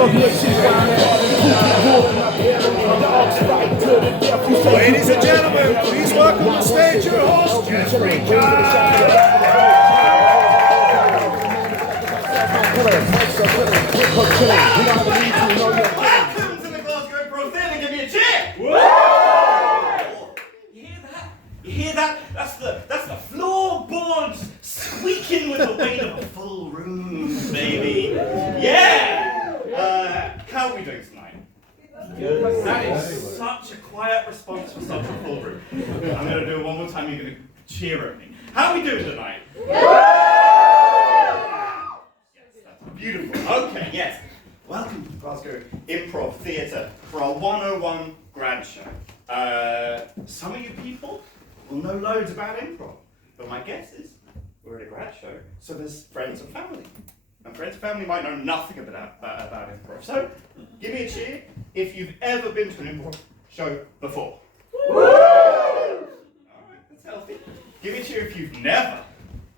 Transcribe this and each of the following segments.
Ladies and gentlemen, please welcome on stage your host, Jeffrey Welcome to the GIasgow Improv Theatre. Give me a cheer! You hear that? You hear that? That's the floorboards squeaking with the weight of a full room, baby. Yeah! How are we doing tonight? That is such a quiet response for such a full room. I'm going to do it one more time. You're going to cheer at me. How are we doing tonight? Yes, that's beautiful. Okay, yes. Welcome to GIasgow Improv Theatre for our 101 grad show. Some of you people will know loads about improv, but my guess is we're at a grad show, so there's friends and family. And friends and family might know nothing about improv. So, give me a cheer if you've ever been to an improv show before. Alright, that's healthy. Give me a cheer if you've never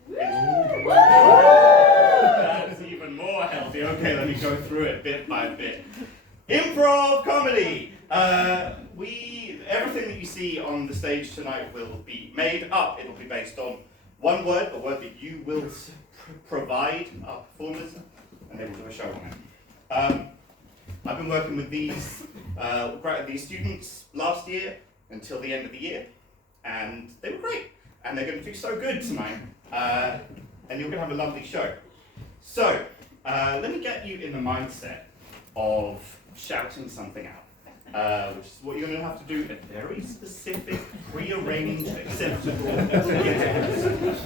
been to an improv show. That is even more healthy. Okay, let me go through it bit by bit. Improv comedy. Everything that you see on the stage tonight will be made up. It'll be based on one word, a word that you will provide our performers, and they will do a show on it. I've been working with these students last year until the end of the year, and they were great, and they're going to do so good tonight, and you're going to have a lovely show. So, let me get you in the mindset of shouting something out. Which is what you're going to have to do at very specific, prearranged, acceptable intervals.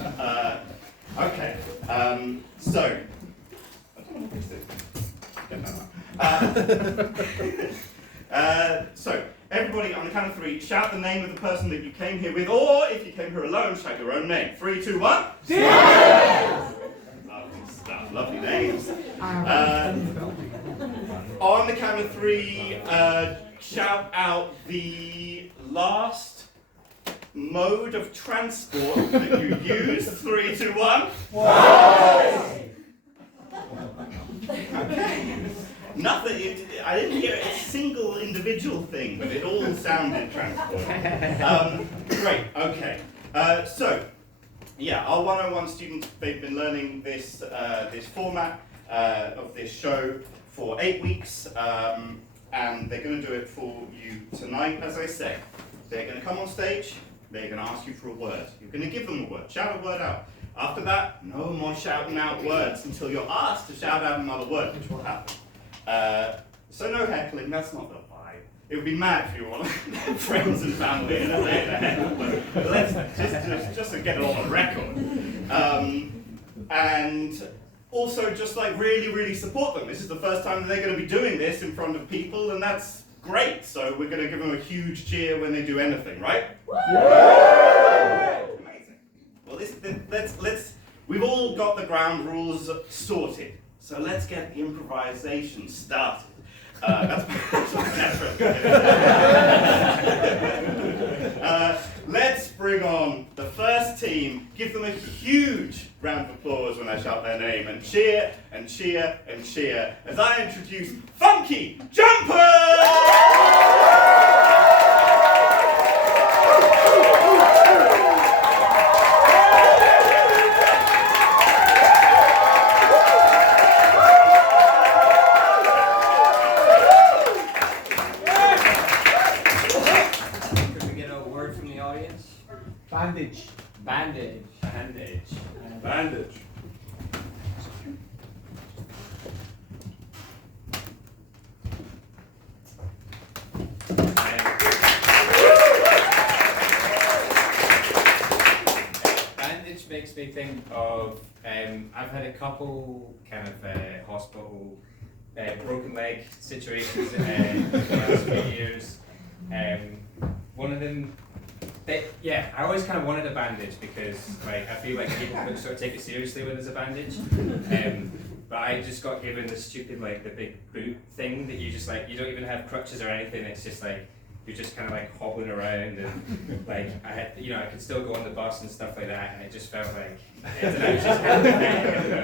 Okay, so, I don't want to fix it. So, everybody on the count of three, shout the name of the person that you came here with, or if you came here alone, shout your own name. 3, 2, 1. Yes! Lovely stuff, lovely names. On the count of three, shout out the last mode of transport that you use. 3, 2, 1. Okay. Nothing. I didn't hear a single individual thing, but it all sounded transport. Great. Okay. So, yeah, our 101 students, they've been learning this format of this show for 8 weeks. And they're going to do it for you tonight, as I say. They're going to come on stage, they're going to ask you for a word. You're going to give them a word, shout a word out. After that, no more shouting out words until you're asked to shout out another word, which will happen. So no heckling, that's not the vibe. It would be mad if you were all friends and family and they heckle, but let's just to get it on the record. And also, just like really support them. This is the first time that they're going to be doing this in front of people, and that's great. So we're going to give them a huge cheer when they do anything, right? Yeah! Amazing. Well, let's. We've all got the ground rules sorted, so let's get the improvisation started. Let's bring on the first team. Give them a huge round of applause when I shout their name, and cheer and cheer and cheer as I introduce Funky Jumpers! Bandage. Bandage. Bandage. Bandage. Bandage makes me think of, I've had a couple kind of hospital broken leg situations in the last few years. One of them, I always kind of wanted a bandage because like I feel like people would sort of take it seriously when there's a bandage. But I just got given the stupid like the big boot thing that you just like, you don't even have crutches or anything, it's just like you're just kind of like hobbling around, and like I had, I could still go on the bus and stuff like that, and it just felt like, I don't know, it was just kind of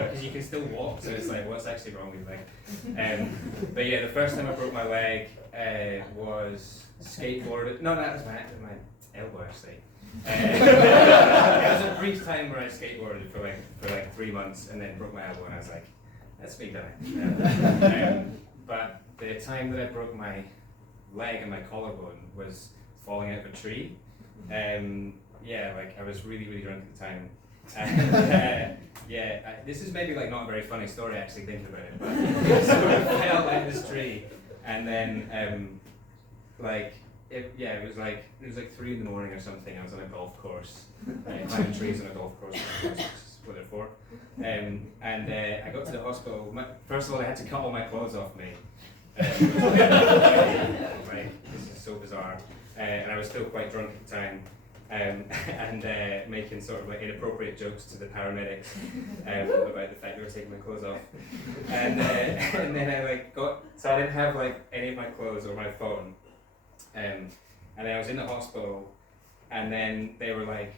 because you can still walk, so it's like, what's actually wrong with your leg? But yeah, the first time I broke my leg was skateboarding. No, that was my elbow actually. There was a brief time where I skateboarded for like 3 months and then broke my elbow, and I was like, that's me done. But the time that I broke my leg and my collarbone was falling out of a tree. Like I was really drunk at the time. And this is maybe like not a very funny story actually thinking about it, but I sort of fell out of this tree, and then it was like 3 in the morning or something. I was on a golf course, climbing trees on a golf course, which is what they're for. And I got to the hospital. First of all, I had to cut all my clothes off me. This is so bizarre. And I was still quite drunk at the time. And making sort of like inappropriate jokes to the paramedics about the fact they were taking my clothes off. And then I didn't have like any of my clothes or my phone. And then I was in the hospital, and then they were like,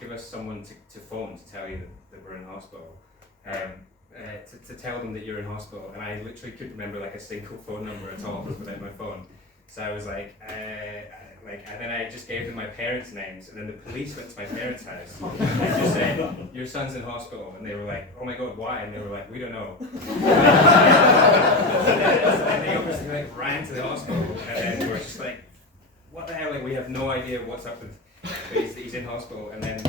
give us someone to phone to tell you that we're in hospital. To tell them that you're in hospital, and I literally couldn't remember like a single phone number at all without my phone. So I was and then I just gave them my parents' names, and then the police went to my parents' house and just said, your son's in hospital, and they were like, oh my god, why? And they were like, we don't know. And they obviously like ran to the hospital, and then we were just like, what the hell? Like we have no idea what's up with. But he's in hospital, and then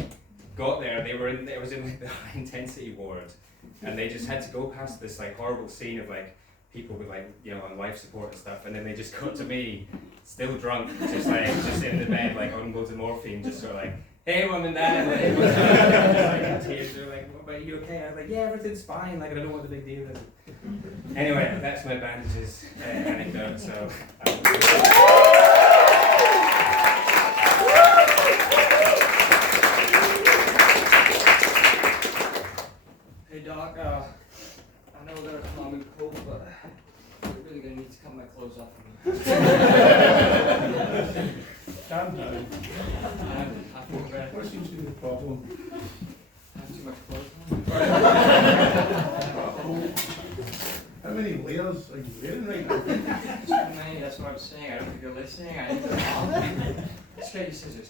got there. It was in like the high intensity ward, and they just had to go past this like horrible scene of like people with like on life support and stuff, and then they just got to me, still drunk, just in the bed like on loads of morphine, just sort of like, hey mum and dad, like tears. They were like, what about you, okay? I was like, yeah, everything's fine. Like I don't know what the big deal is. Anyway, that's my bandages anecdote. So. Hey Doc, I know they're a common cold, but you're really gonna need to cut my clothes off for me. Calm down. I feel bad. What seems to be the problem? I have too much clothes on. How many layers are you wearing right now? Too many, that's what I'm saying. I don't think you're listening. I need to help. Just get your scissors,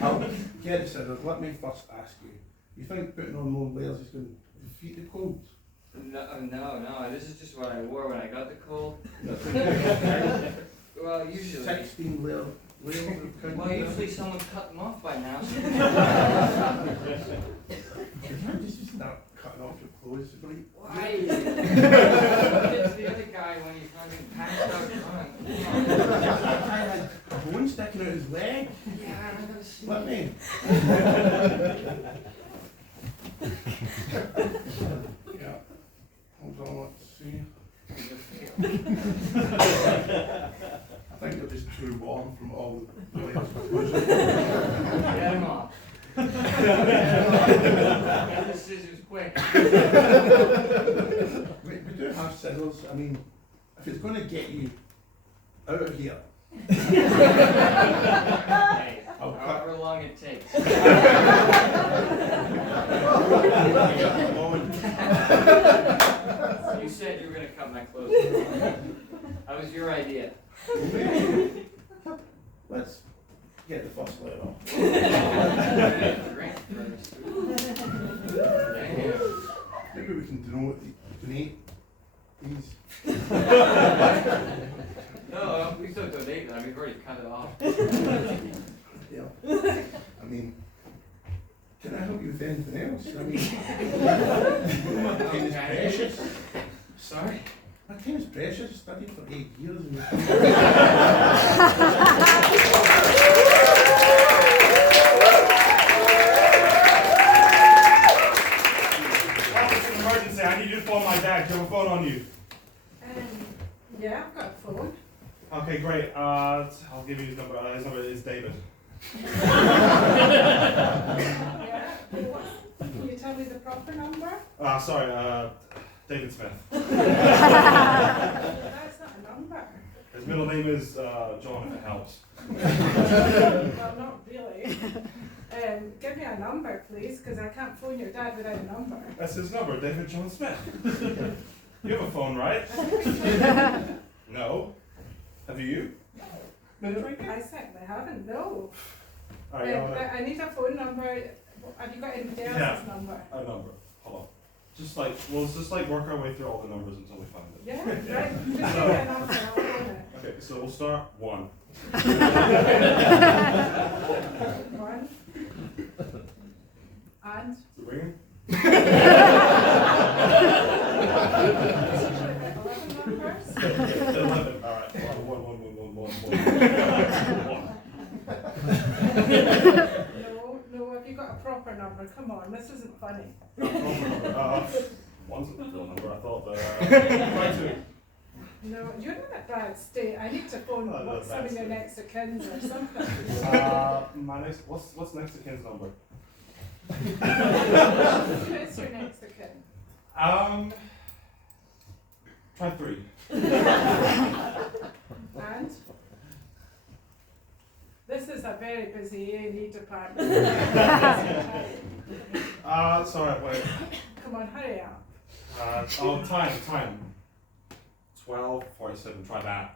I'll get the scissors. Let me first ask you. You think putting on more layers is going to defeat the cold? No. This is just what I wore when I got the cold. Well, usually. 16 layers. Well, usually someone cut them off by now. You can't just start cutting off your clothes. Right? Why? It's the other guy when he fucking passed out drunk. That guy had a bone sticking out his leg. Yeah, I gotta see. Let me. Yeah. Hold on, let's see. I think they're just too warm from all the layers of clothes. Get him off. Get the scissors quick. We do have scissors. I mean, if it's going to get you out of here, Hey, I'll cut. however long it takes. You said you were going to cut my clothes off. That was your idea. Let's get the first layer off. Drink first. Maybe we can donate these. No, we still donate them. We've already cut it off. Yeah. I mean, can I help you with anything else? I mean, my time is precious. Sorry? My time is precious. I studied for 8 years. It's an emergency. I need you to phone my dad. Do you have a phone on you? Yeah, I've got a phone. Okay, great. I'll give you his number. His number is David. Yeah. Can you tell me the proper number? Sorry, David Smith. That's not a number. His middle name is John, if it helps. Well, not really. Give me a number, please, because I can't phone your dad without a number. That's his number, David John Smith. You have a phone, right? No. Have you? Been drinking? I certainly haven't, no. Alright, I need a phone number. Have you got anybody else's Yeah. number? a number. Hold on. We'll just work our way through all the numbers until we find it. Yeah, right. Just give me a number, I'll phone it. Okay, so we'll start 1. 1. And? Is it ringing? 11 numbers? 11. Alright. 1. No, have you got a proper number? Come on, this isn't funny. One's a real number, I thought, but try 2. No, you're in a bad state. I need to phone Oh, no, some of bad your state. next of kins or something. What's next to Ken's number? Who is your next of kin? Try 3. And? This is a very busy A&E department. Sorry, wait. Come on, hurry up. Time. 12:47. Try that.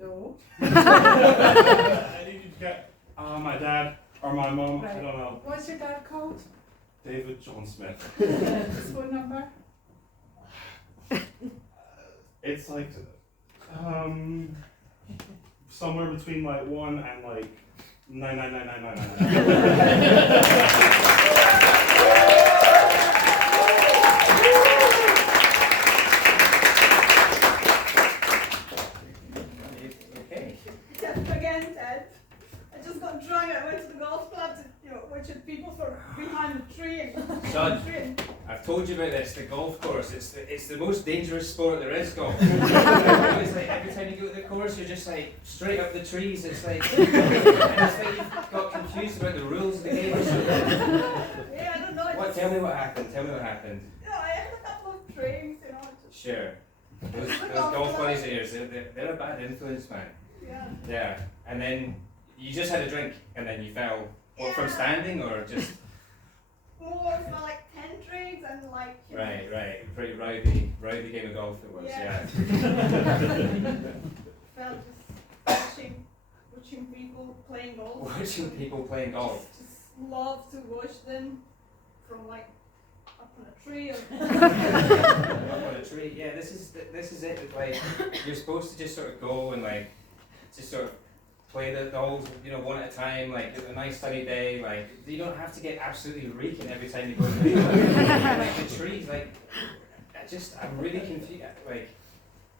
No. I need you to get my dad or my mom. Right. I don't know. What's your dad called? David John Smith. His phone number? It's like somewhere between 1 and 9999999. Okay. Again, Ted. I just got drunk. I went to the golf club to, watch people from behind the tree. Son, I've told you about this. The golf course. It's the most dangerous sport there is. Golf. It's like every time you go to the course, you're just straight up the trees. It's like, and it's like you've got confused about the rules of the game or something. Yeah, I don't know. What? Tell me what happened. Tell me what happened. I had a couple of drinks, just, Sure. Those golf buddies of yours, they're a bad influence, man. yeah. Yeah. And then you just had a drink, and then you fell. What, from standing or just? More for 10 drinks and Right. Pretty rowdy game of golf it was. Yeah. Yeah. Felt just watching people playing golf. Watching people playing golf. Just love to watch them from up on a tree. Up on a tree. Yeah, this is it. It's you're supposed to just sort of go and just sort of play the holes, one at a time. A nice sunny day. You don't have to get absolutely reeking every time you go to the the trees. I'm really confused.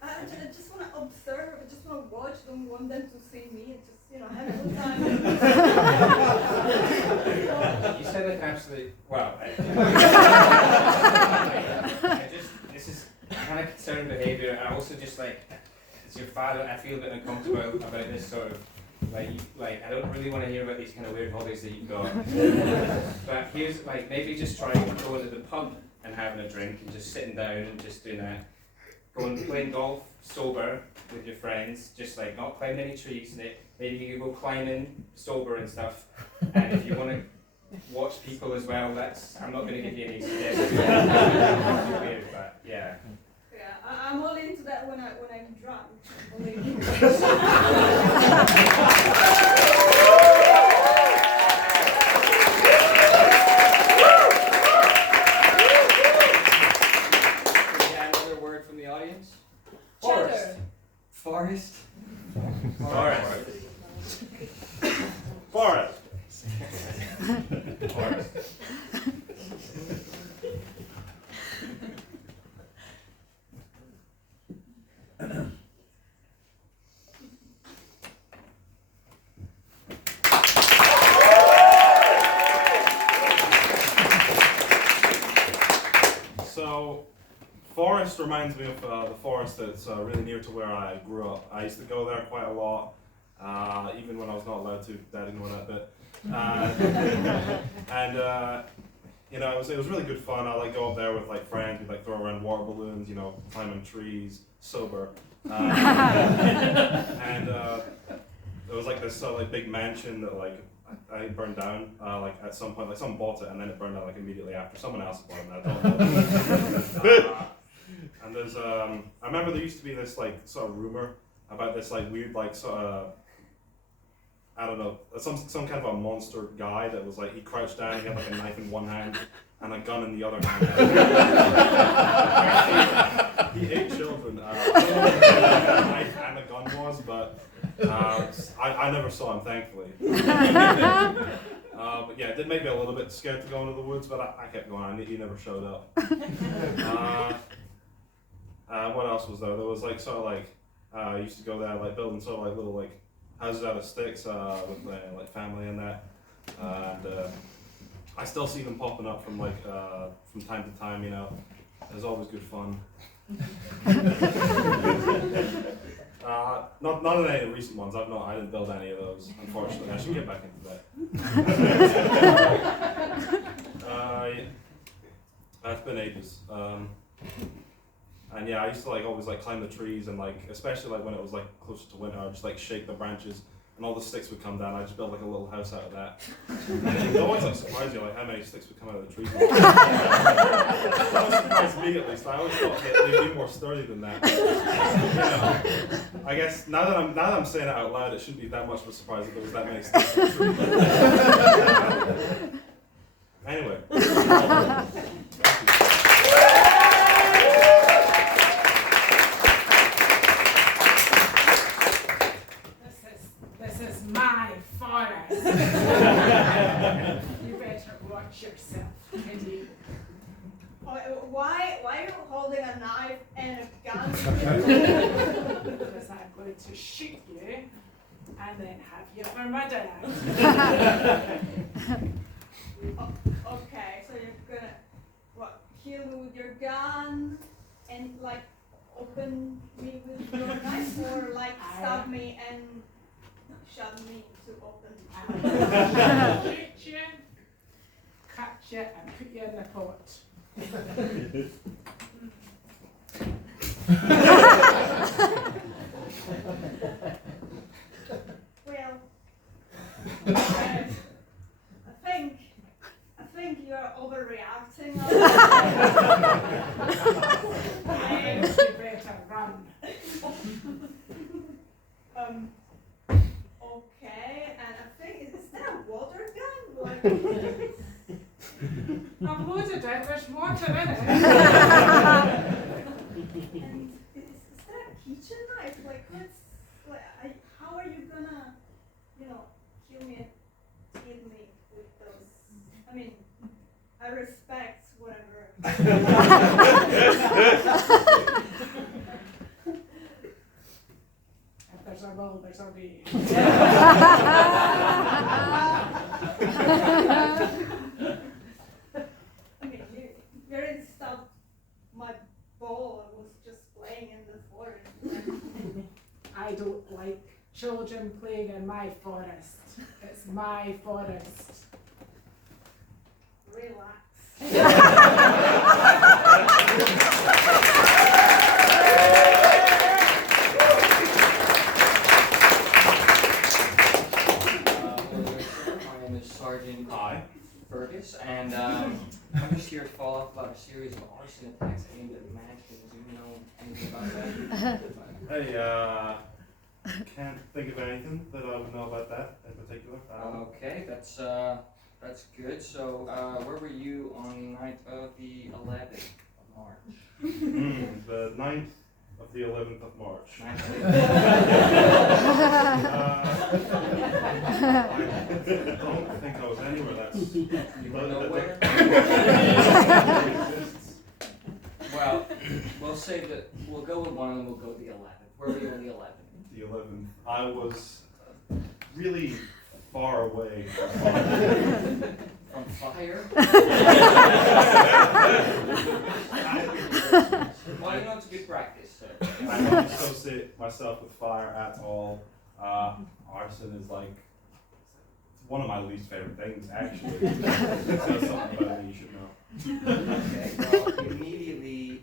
I just want to observe. I just want to watch. Don't want them to see me. And just have a good time. You said an absolute wow. This is kind of concerning behaviour. I also just as your father, I feel a bit uncomfortable about this sort of I don't really want to hear about these kind of weird hobbies that you've got. But here's maybe just try going to the pub and having a drink and just sitting down and just doing that. Going playing golf sober with your friends, just not climbing any trees and maybe you can go climbing sober and stuff. And if you want to watch people as well, I'm not going to give you any suggestions. It's weird, but yeah. Yeah, I'm all into that when I'm drunk. Believe me. Another word from the audience? Cheddar. Forest. Forest. So, Forest reminds me of the forest that's really near to where I grew up. I used to go there quite a lot, even when I was not allowed to. Dad ignored that bit. And it was really good fun. I go up there with friends. We'd throw throw around water balloons, you know, climbing trees, sober. And there was like this sort of like big mansion that like I burned down like at some point, like someone bought it and then it burned down like immediately after. Someone else bought it and I don't know. And there's I remember there used to be this like sort of rumor about this like weird like sort of, I don't know, some kind of a monster guy that was like, he crouched down, he had like a knife in one hand and a gun in the other hand. He ate children. I don't know what the knife and a gun was, but I never saw him, thankfully. But yeah, it did make me a little bit scared to go into the woods, but I kept going. He never showed up. What else was there? There was like sort of like, I used to go there like building sort of like little like houses out of sticks with like family and that. And I still see them popping up from like from time to time, you know. It's always good fun. Not in any of the recent ones. I didn't build any of those, unfortunately. I should get back into that. Yeah. It's been ages. And yeah, I used to like always like climb the trees and like, especially like when it was like closer to winter, I'd just like shake the branches and all the sticks would come down. I just built like a little house out of that. And it would always like surprise you like how many sticks would come out of the trees. That was surprised me at least. I always thought that they'd be more sturdy than that. But, you know, I guess now that I'm saying it out loud, it shouldn't be that much of a surprise if there was that many sticks in the tree. Anyway. This is my forest. You better watch yourself, Kitty. Why are you holding a knife and a gun? Because I'm going to shoot you and then have you for murder. Okay, so you're gonna kill me with your gun and like open me with your knife, or like stab me and shove me to open? Shoot you, cut you, and put you in the pot. Well, I think you're overreacting. You better run. Okay, and I think, is that a water gun? Like, I've loaded it, there's water in it. and is that a kitchen knife? Like, how are you gonna, kill me and eat me with those? I mean, I respect whatever. If there's a will, there's a way. Okay, you already stopped my ball. I was just playing in the forest. I don't like children playing in my forest. It's my forest. Relax. My name is Sergeant Hi. Fergus, and I'm just here to follow up about a series of arson attacks aimed at mansions. Do you know anything about that? Hey, can't think of anything that I would know about that in particular. Okay, that's good. So, where were you on the night of the 11th of March? The 9th of the 11th of March. I don't think I was anywhere. You were nowhere? Well, we'll say that we'll go with one and then we'll go with the 11th. Where were you on the 11th? The 11th. I was really far away from fire. Well, you know it's a good practice. So. I don't associate myself with fire at all. Arson is like one of my least favorite things, actually. It says something about me you should know. Okay, well, immediately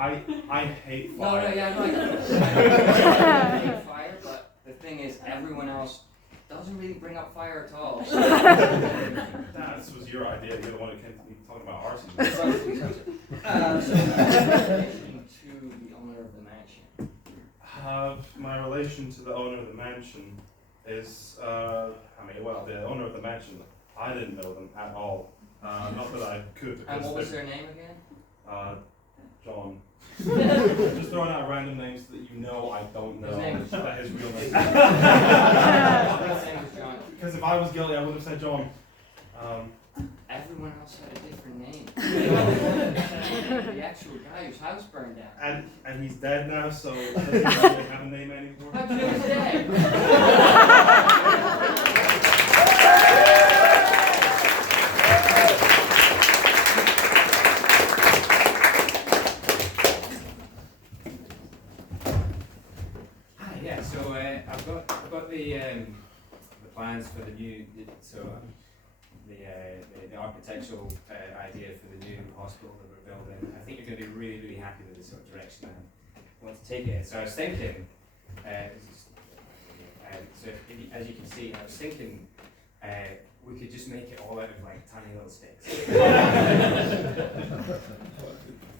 I hate No, fire. yeah, no, I hate fire, but the thing is, everyone else doesn't really bring up fire at all. Nah, this was your idea. You're the one who came to me talking about arson. So, relation to the owner of the mansion. My relation to the owner of the mansion is, the owner of the mansion, I didn't know them at all. Not that I could. And what was they're- their name again? John. Just throwing out random names so that you know I don't know His name is John. that his real name. His name was John. Because if I was guilty, I would have said John. Everyone else had a different name. The actual guy whose house burned down. And he's dead now, so he doesn't really have a name anymore. How'd you know he's dead? Yeah, so I've got the plans for the new the architectural idea for the new hospital that we're building. I think you're going to be really, really happy with the sort of direction I want to take it. So I was thinking, as you can see, I was thinking we could just make it all out of like tiny little sticks.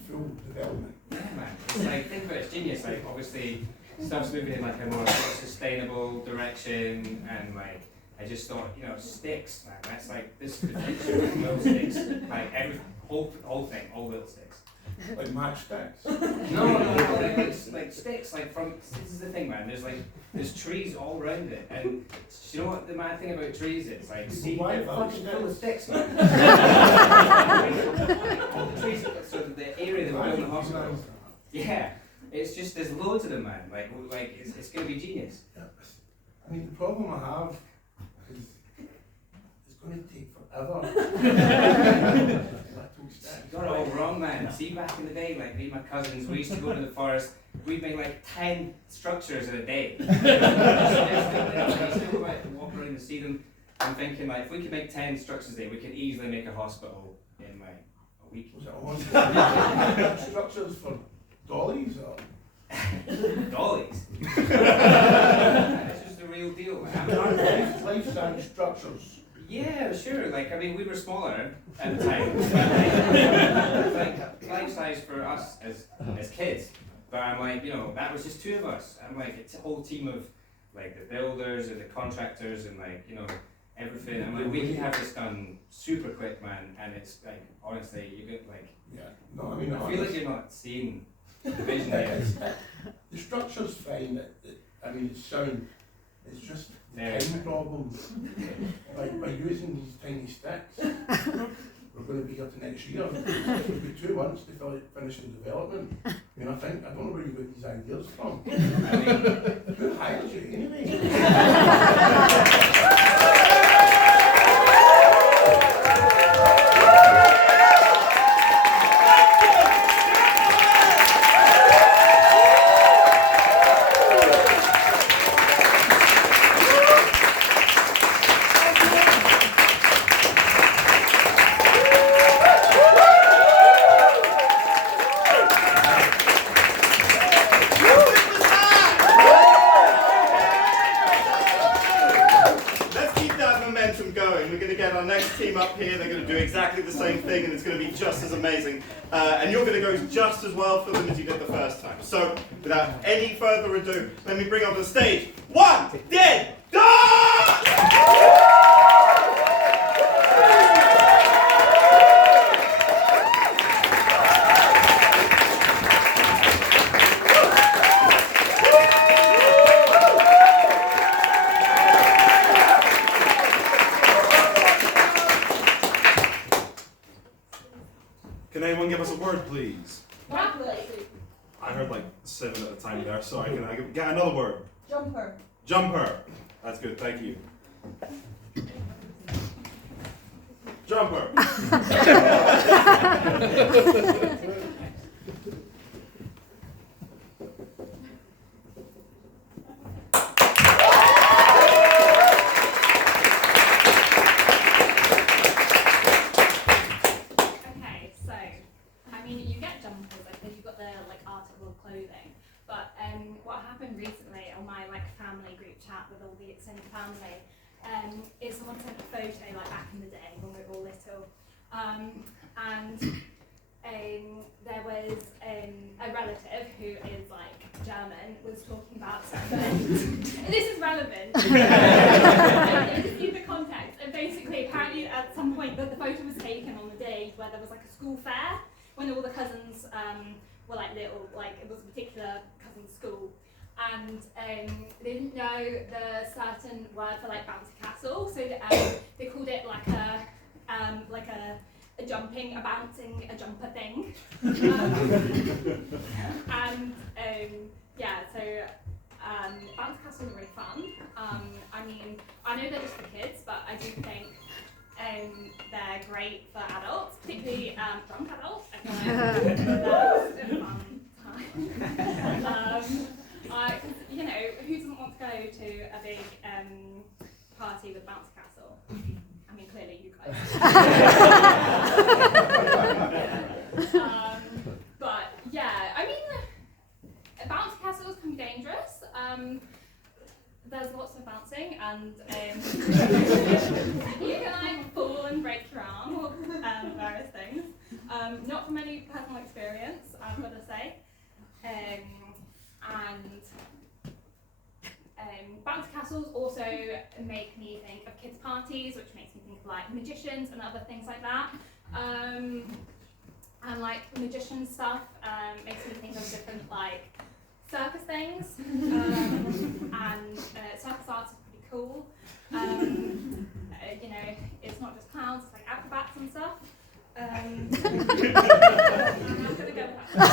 Full development. Yeah, man. It's like, think about it, it's genius. Like, obviously, stuff's moving in like a more sustainable direction, and like, I just thought, sticks, man. That's like this is the future. Little sticks, like whole thing, all little sticks. Like matchsticks. No, like sticks. Like this is the thing, man. There's trees all around it, and you know what the mad thing about trees is? Like, see, they're fucking full of sticks, man. All the trees, sort of the area that we're building the hospital. Yeah, it's just there's loads of them, man. Like it's gonna be genius. I mean, the problem I have is it's going to take forever. You got it all wrong, man. See, back in the day, like me and my cousins, we used to go to the forest. We'd make like 10 structures in a day. I still go out and walk around and see them. I'm thinking, like, if we could make 10 structures a day, we could easily make a hospital in like a week. Was it on structures for dollies or? Dollies. It's just the real deal, man. Life-size structures. Yeah, sure. Like, I mean, we were smaller at the time. Like life size for us as kids. But I'm like, that was just two of us. I'm like, it's a whole team of like the builders and the contractors and like, everything. I'm like, we can have this done super quick, man. And it's like, honestly, you get like, Yeah. No, I mean, I feel like you're not seeing the vision here. the structure's fine. It's sound. It's just There. time problems. Like by using these tiny sticks, we're going to be here to next year. We've got 2 months to finish the development. I mean, I don't know where you got these ideas from. I mean, Who hires you anyway? Up here, they're going to do exactly the same thing, and it's going to be just as amazing. And you're going to go just as well for them as you did the first time. So, without any further ado, let me bring up the stage. 1, dead, dance! Can anyone give us a word, please? Rapid. I heard like 7 at a time there. Sorry, can I get another word? Jumper. Jumper. That's good, thank you. Jumper. Okay, so I mean, you get jumpers. Like, you've got the is someone sent a photo like back in the day when we were all little, and there was a relative who is like German was talking about something. This is relevant. Just give the context. And basically, apparently, at some point, the photo was taken on the day where there was like a school fair when all the cousins were like little, like it was a particular cousin's school. And they didn't know the certain word for like bouncy castle, so they called it like a jumping, a bouncing, a jumper thing. And yeah, so bouncy castles are really fun. I mean, I know they're just for kids, but I do think they're great for adults, particularly drunk adults. I feel like that's a fun time. You know, who doesn't want to go to a big party with bouncy castle? I mean, clearly you guys. But yeah, I mean, bouncy castles can be dangerous. There's lots of bouncing, and you can like fall and break your arm or various things. Not from any personal experience, I've got to say. Bouncy castles also make me think of kids' parties, which makes me think of like magicians and other things like that. And like magician stuff makes me think of different like circus things. And circus arts is pretty cool. You know, it's not just clowns, it's like acrobats and stuff. I'm not gonna go with that.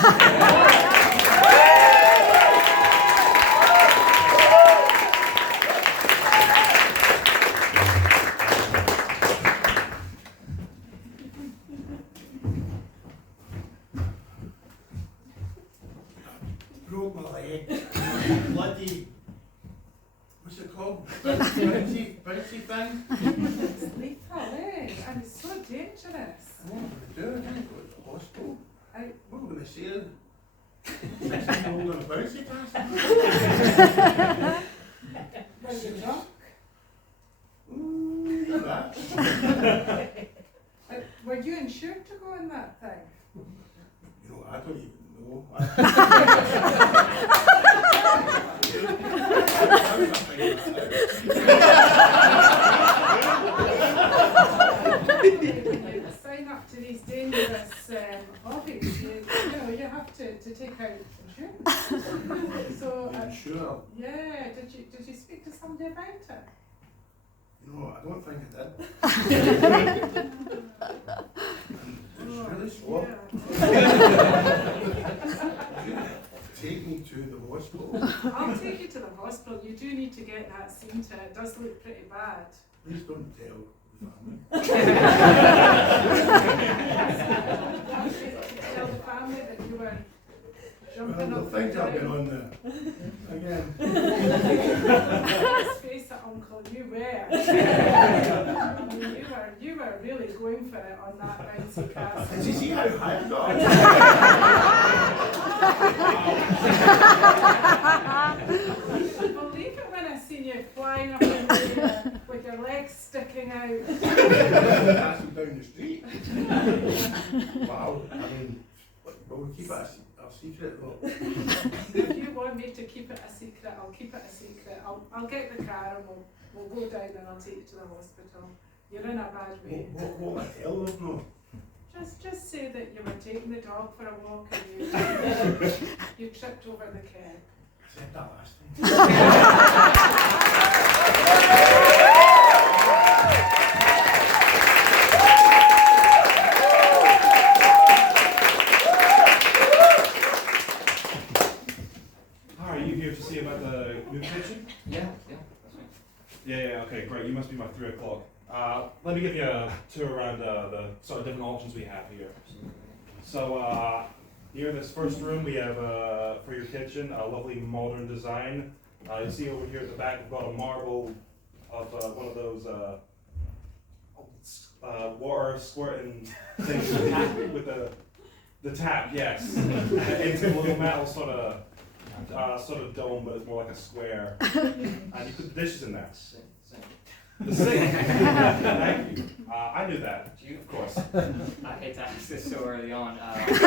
Broke my leg. Bloody. What's it called? Bouncy thing? It's lethal, eh? And it's so dangerous. What am I going to do? I'm going to go to the hospital. What am I going to say? 16-year-old on a bouncy castle? Were you drunk? That. Were you insured to go in that thing? You know, I don't even know. You sign up to these dangerous hobbies, you know, you have to take out insurance. So, Sure. yeah, did you speak to somebody about it? You know, I don't think I did. It's really slow. Yeah. Take me to the hospital. I'll take you to the hospital. You do need to get that seen to. It does look pretty bad. Please don't tell the family. Tell the family that you were jumping Well, up they'll think and I've been down. on there. Again. Let's face it, Uncle, you were. I mean, you were really going for it on that bouncy castle. Did you see how high I got? I couldn't believe it when I seen you flying up in the air with your legs sticking out. Passing down the street. Wow. I mean, we'll keep it a secret though. If you want me to keep it a secret, I'll keep it a secret. I'll get the car and we'll go down and I'll take you to the hospital. You're in a bad way. What will I tell them? No. Just say that you were taking the dog for a walk and you tripped over the curb. I said that last time. Hi, are you here to see about the new kitchen? Yeah, that's right. Yeah, okay, great. You must be my 3 o'clock. Let me give you a tour around the sort of different options we have here. So here in this first room we have for your kitchen a lovely modern design. You see over here at the back we've got a marble of one of those water squirting things with the tap, yes. Into a little metal sort of dome, but it's more like a square. And you put the dishes in that. The sink. Thank you. I knew that. Do you, Of course. I hate to ask this so early on. Do you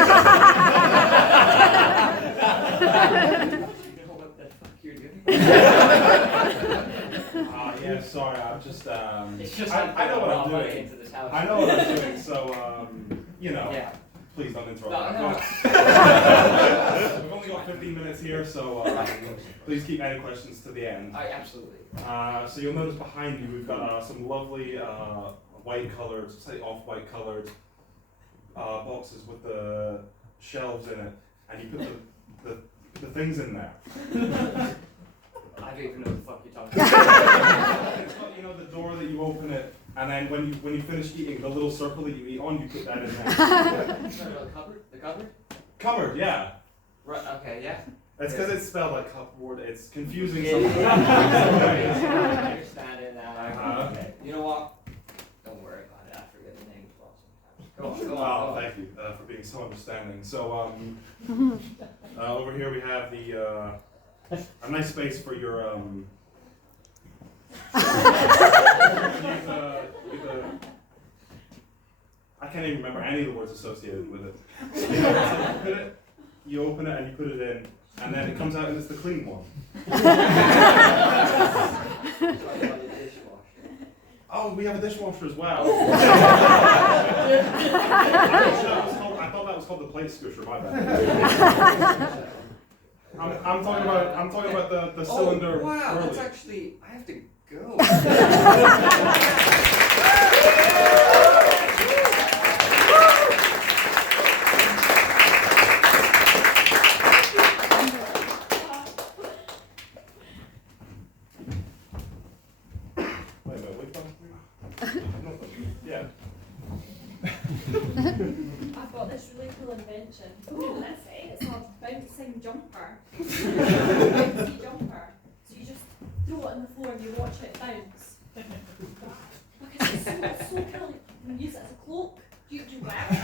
know what the fuck you're doing? Yeah, sorry, I'm just, It's just I know what I'm doing. into this house. I know what I'm doing, so, you know, Yeah. please don't interrupt. No, no. We've only got 15 minutes here, so please keep any questions to the end. Absolutely. So you'll notice behind you we've got some lovely white colored, say off-white colored boxes with the shelves in it, and you put the things in there. I don't even know what the fuck you're talking about. It's got, you know, the door that you open it, and then when you finish eating, the little circle that you eat on, you put that in there. Sorry, the cupboard? The cupboard? Cupboard, yeah. Right, okay, yeah. It's because it's spelled like cupboard. It's confusing Yeah, sometimes. I understand it now. Okay. You know what? Don't worry about it. I forget the name as well sometimes. Go on. Oh, thank you for being so understanding. So, over here we have the a nice space for your I can't even remember any of the words associated with it. You open it and you put it in, and then it comes out and it's the clean one. Oh, we have a dishwasher as well. I thought that was called the plate squisher. My bad. I'm talking about the cylinder. Oh, wow, early. that's actually. I have to go. Yeah. I've got this really cool invention. Ooh, let's say it's called bouncing jumper. Bouncy jumper. So you just throw it on the floor and you watch it bounce. Because it's so cool. You can use it as a cloak. You wear it.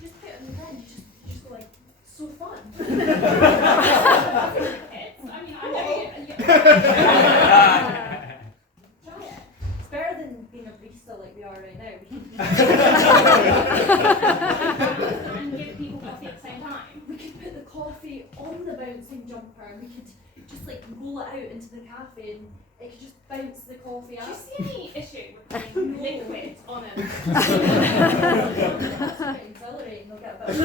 Just put it on the bed. You just go like, so fun. I mean, I know try it. It's better than being a barista like we are right now. And give people coffee at the same time. We could put the coffee on the bouncing jumper and we could just like roll it out into the cafe and it could just bounce the coffee Do out. you see any issue with putting liquid on it? That's quite exhilarating, they'll get a bit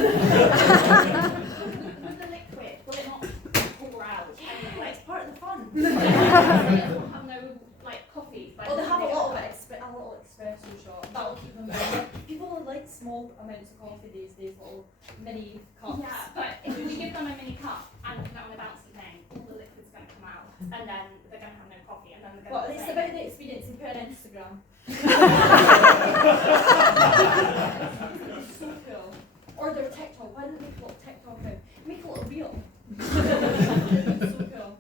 With the liquid, will it not pour out? And, like, it's part of the fun. it doesn't have no like coffee. Oh, they have a little espresso shot. That'll keep them going. People like small amounts of coffee these days, little mini cups. Yeah, but if you give them a mini cup and put it on a bouncy thing, all the liquid's going to come out, and then they're going to have no coffee, and then they're going Well, to. it's about the experience. You put it on Instagram. It's so cool. Or their TikTok. Why don't they make a little TikTok out? Make a little reel. It's so cool.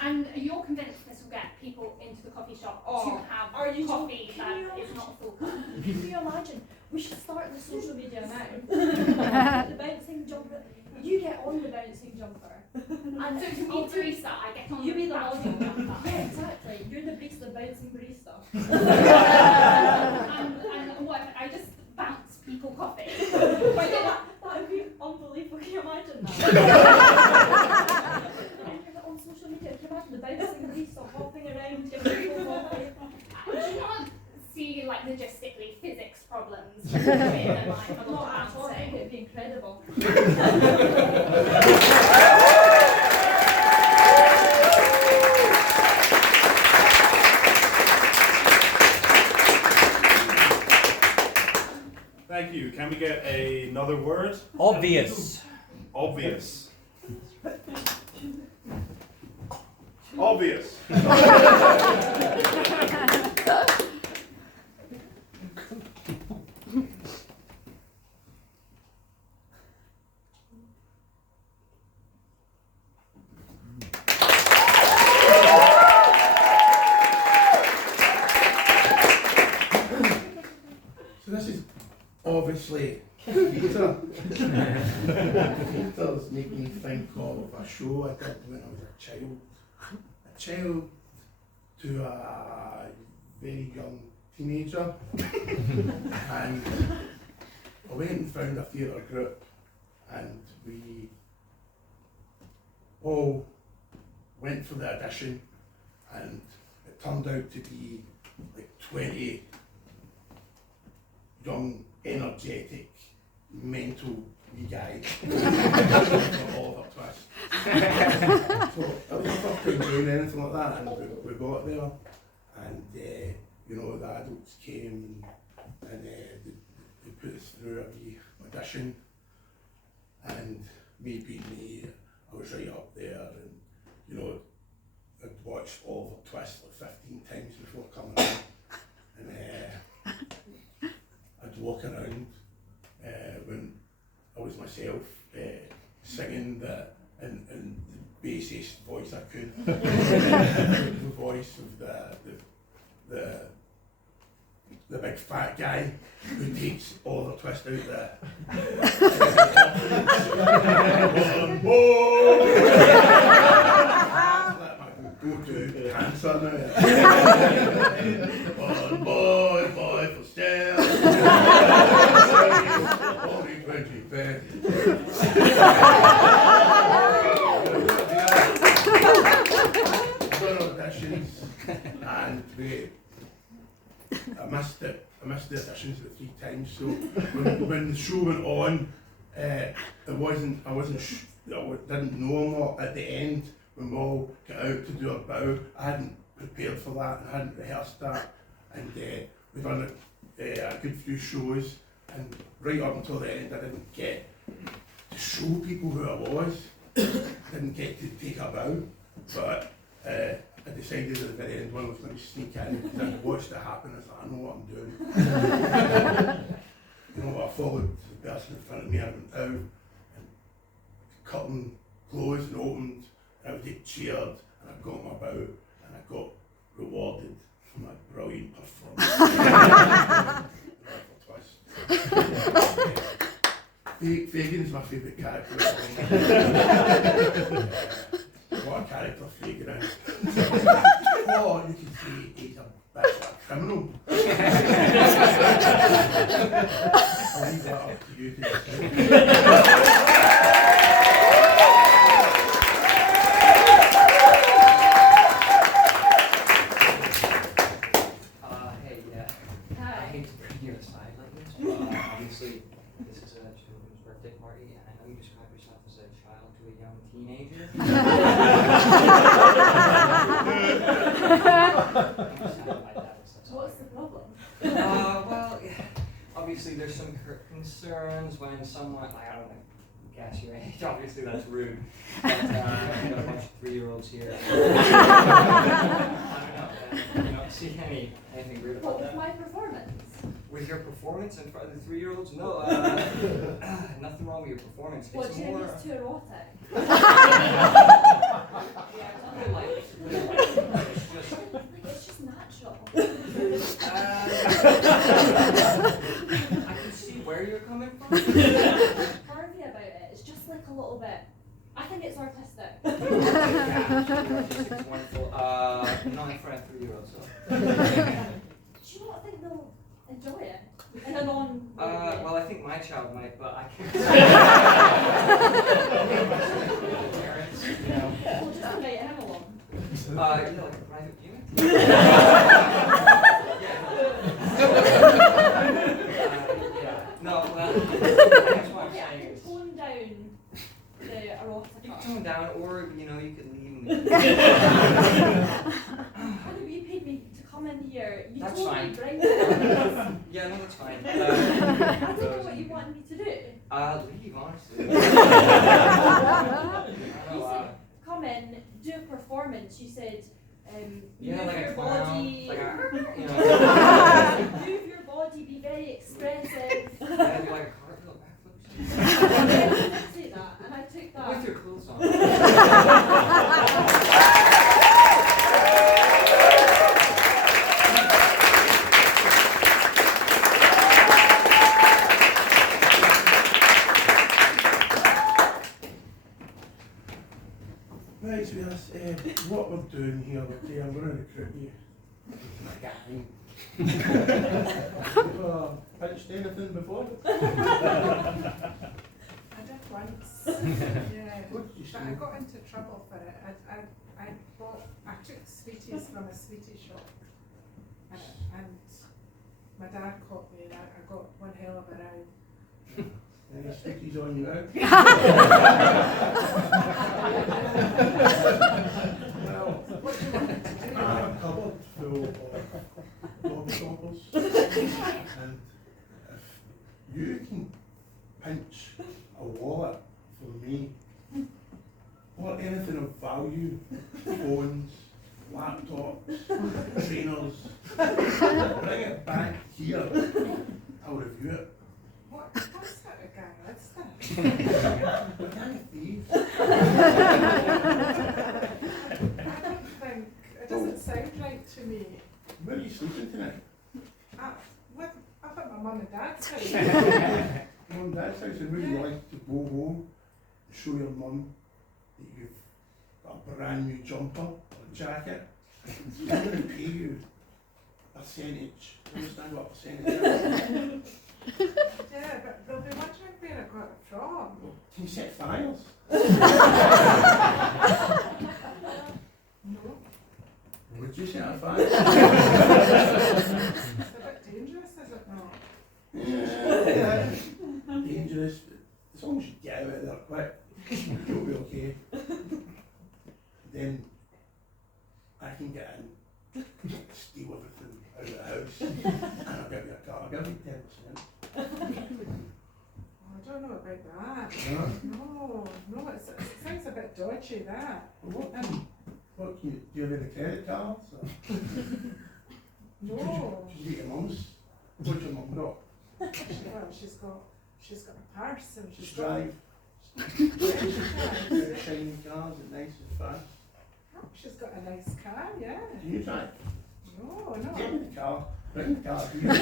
And you're convinced this will get people into the coffee shop Oh, to have are you coffee joking? that is not a full cup? Can you imagine? We should start the social media now. The bouncing jumper. You get on the bouncing jumper. And So to be Teresa, I get on you be the bouncing model. jumper. Yeah, exactly. You're the barista, bouncing barista. And what, I just bounce people coffee? But yeah, that would be unbelievable. Can you imagine that? And you're on social media. Can you imagine the bouncing barista hopping around, giving people coffee? Do you not see like logistically physics problems in their mind of Not at all. I think bouncing? it'd be incredible. Thank you. Can we get another word? Obvious. Obvious. Obvious. So this is obviously theatre. Theatre's making me think of a show I did when I was a child. A child to a very young teenager, and I went and found a theatre group, and we all went for the audition, and it turned out to be like 20 young, energetic, mental wee guys for Oliver Twist. So it was my first time doing anything like that, and we got there, and you know, the adults came and they put us through a wee audition, and me being me, I was right up there, and you know, I'd watched Oliver Twist like 15 times before coming on, and I'd walk around when I was myself singing in the bassest voice I could, the voice of the big fat guy who takes Oliver Twist out there. One boy! That's my go-to answer now. One boy for sale. Only 20 pence. Done auditions, and I missed the auditions about 3 times. So when the show went on, I didn't know a lot at the end when we all got out to do our bow. I hadn't prepared for that, and I hadn't rehearsed that, and we done a good few shows, and right up until the end I didn't get to show people who I was. I didn't get to take a bow, but I decided at the very end when I was going to sneak in, because I watched it happen. I thought, I know what I'm doing. You know, I followed the person in front of me, I went out, and the curtain closed and opened, and I would get cheered, and I got my bow, and I got rewarded for my brilliant performance. Fagin's my favourite character. What a character Fagin is. Or you can say he's a bit of a criminal. I'll leave that up to you to decide. I hate to bring you aside like this, but obviously this is a children's birthday party, and I know you describe yourself as a child to a young teenager. What's the problem? Well, obviously there's some concerns when someone, like, I don't know, guess your age, obviously that's rude, but we got a bunch of 3-year-olds here. I don't know, see anything rude about What with that? my performance? With your performance in front of the 3-year-olds? No, nothing wrong with your performance. What, It's do you more... think it's too erotic? It's just natural. I can see where you're coming from. Harvey about it, it's just like a little bit. I think it's artistic. Artistic is wonderful. Not in front of 3-year-olds though. Do you not think they'll enjoy it? In a non well, I think my child might, but I can't. Parents, you know. We'll just invite him along. Like a private viewing? No, well, that's what I'm Okay, I saying can is, tone down the erotica. you can tone down, or, you know, you could leave me. Whenever you paid me to come in here, you That's told fine. me bring it. Yeah, no, that's fine. I don't know what you wanted me to do. Leave, honestly. You said, come in, do a performance. You said, Yeah, move like your a clown, body, like a, you know. move your body, be very expressive. Yeah, do like a cartwheel backflips. I did say that, and I took that. With your clothes on. Right, so yes, what we're doing here, okay, I'm going to recruit you My gang. Ever pinched anything before? I did once. Yeah. What did you But I say? got into trouble for it. I took sweeties from a sweetie shop, and my dad caught me, and I got one hell of a row. Any stickies on you out? Well, What do you want me to do? I have a cupboard full of dog choppers, and if you can pinch a wallet for me, or anything of value, phones, laptops, trainers, bring it back here, I'll review it. What's that a gang? What's that? A gang of thieves. I don't think, it doesn't sound right to me. Where are you sleeping tonight? Up at my mum and dad's house. Mum and Dad's house, and would you like to go home and show your mum that you've got a brand new jumper or jacket? I'm going to pay you a percentage. You understand what a percentage is? Yeah, but they'll be wondering where I got it from. Can you set fires? No, Would you set a fire? it's a bit dangerous, is it not? Yeah. Dangerous. As long as you get out of there quick, you'll be okay. Then I can get in, steal everything out of the house, and I'll give you a car. I'll give you 10%. Oh, I don't know about that. No. No, it sounds a bit dodgy, that. Well, what can you, do you have any credit cards? Or? No. Did you get your mum's? What's your mum got? Well, she's got a purse and Just she's got. drive. Yeah, Shiny cars and nice and fast. she's got a nice car, yeah. Do you drive? No, Get no. in the car. Bring the car here.